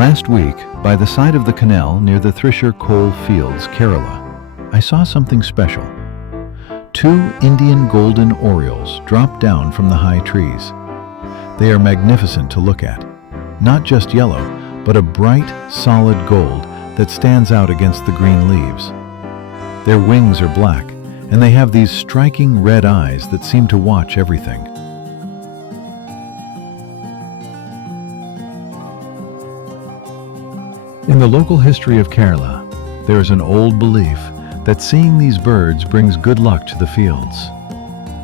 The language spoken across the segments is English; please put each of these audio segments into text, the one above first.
Last week, by the side of the canal near the Thrissur coal fields, Kerala, I saw something special. Two Indian Golden Orioles dropped down from the high trees. They are magnificent to look at. Not just yellow, but a bright, solid gold that stands out against the green leaves. Their wings are black, and they have these striking red eyes that seem to watch everything. In the local history of Kerala, there is an old belief that seeing these birds brings good luck to the fields.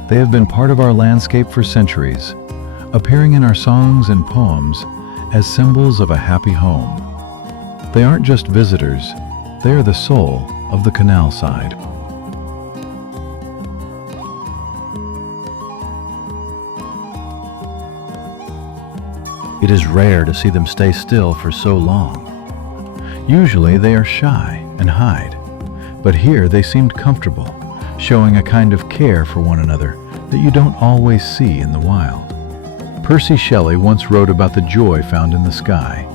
They have been part of our landscape for centuries, appearing in our songs and poems as symbols of a happy home. They aren't just visitors, they are the soul of the canal side. It is rare to see them stay still for so long. Usually they are shy and hide, but here they seemed comfortable, showing a kind of care for one another that you don't always see in the wild. Percy Shelley once wrote about the joy found in the sky,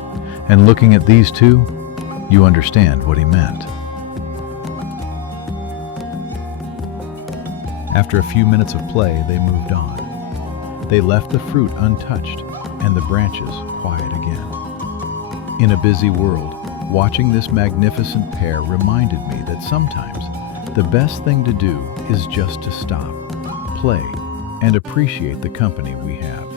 and looking at these two, you understand what he meant. After a few minutes of play, they moved on. They left the fruit untouched and the branches quiet again. In a busy world, watching this magnificent pair reminded me that sometimes the best thing to do is just to stop, play, and appreciate the company we have.